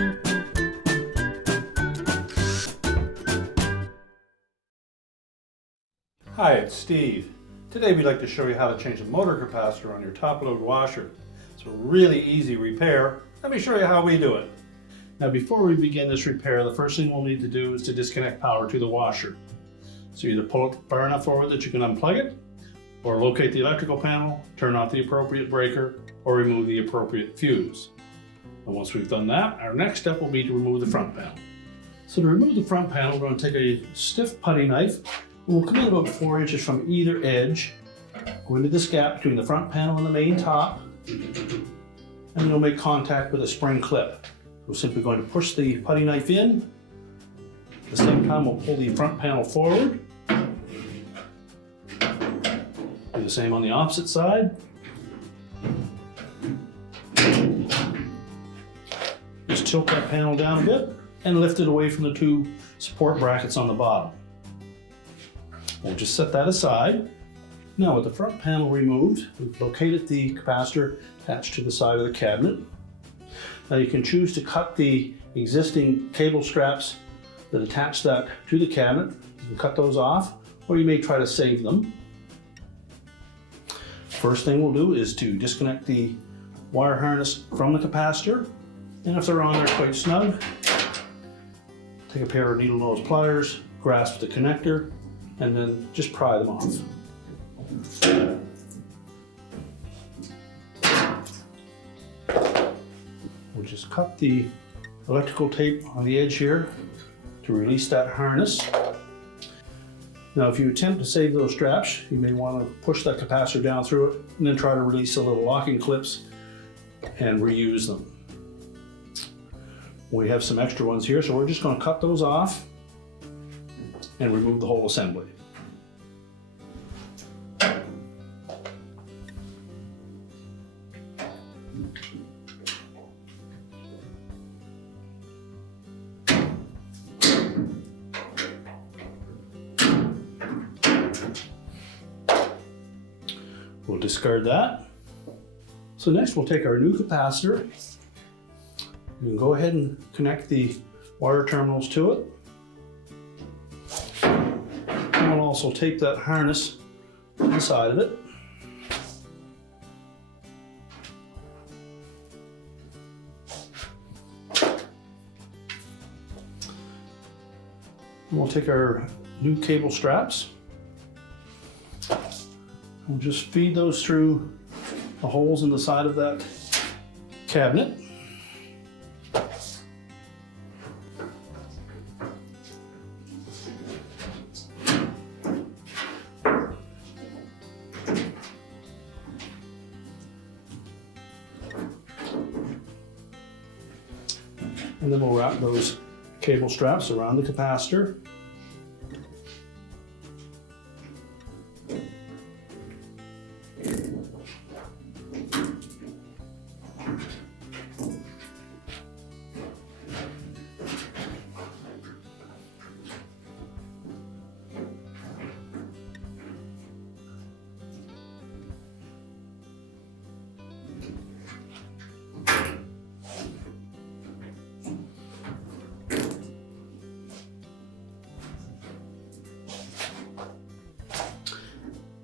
Hi, it's Steve. Today we'd like to show you how to change the motor capacitor on your top load washer. It's a really easy repair. Let me show you how we do it. Now before we begin this repair, the first thing we'll need to do is to disconnect power to the washer. So either pull it far enough forward that you can unplug it, or locate the electrical panel, turn off the appropriate breaker, or remove the appropriate fuse. And once we've done that, our next step will be to remove the front panel. So to remove the front panel, we're going to take a stiff putty knife. We'll come in about 4 inches from either edge, go into this gap between the front panel and the main top, and then we'll make contact with a spring clip. We're simply going to push the putty knife in. At the same time, we'll pull the front panel forward. Do the same on the opposite side. Just tilt that panel down a bit and lift it away from the two support brackets on the bottom. We'll just set that aside. Now with the front panel removed, we've located the capacitor attached to the side of the cabinet. Now you can choose to cut the existing cable straps that attach that to the cabinet. You can cut those off, or you may try to save them. First thing we'll do is to disconnect the wire harness from the capacitor. And if they're on there quite snug, take a pair of needle nose pliers, grasp the connector, and then just pry them off. We'll just cut the electrical tape on the edge here to release that harness. Now if you attempt to save those straps, you may want to push that capacitor down through it and then try to release the little locking clips and reuse them. We have some extra ones here, so we're just going to cut those off and remove the whole assembly. We'll discard that. So next we'll take our new capacitor. You can go ahead and connect the wire terminals to it. And we'll also tape that harness to the side of it. And we'll take our new cable straps. We'll just feed those through the holes in the side of that cabinet. And then we'll wrap those cable straps around the capacitor.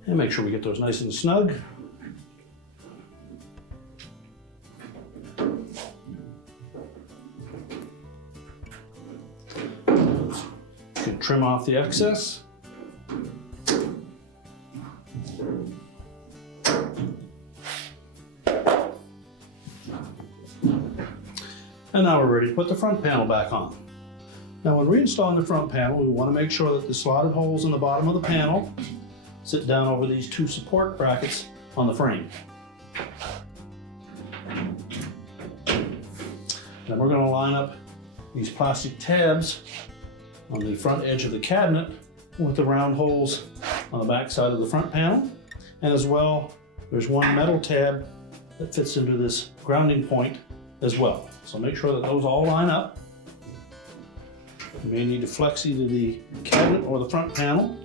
And make sure we get those nice and snug. You can trim off the excess. And now we're ready to put the front panel back on. Now when reinstalling the front panel, we want to make sure that the slotted holes in the bottom of the panel sit down over these two support brackets on the frame. Then we're going to line up these plastic tabs on the front edge of the cabinet with the round holes on the back side of the front panel. And as well, there's one metal tab that fits into this grounding point as well. So make sure that those all line up. You may need to flex either the cabinet or the front panel.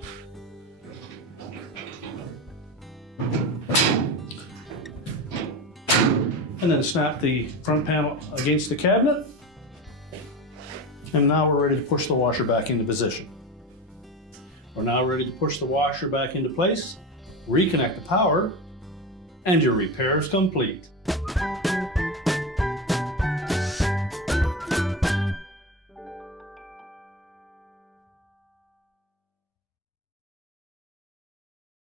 And then snap the front panel against the cabinet And now we're ready to push the washer back into position. We're now ready to push the washer back into place, reconnect the power, and your repair is complete.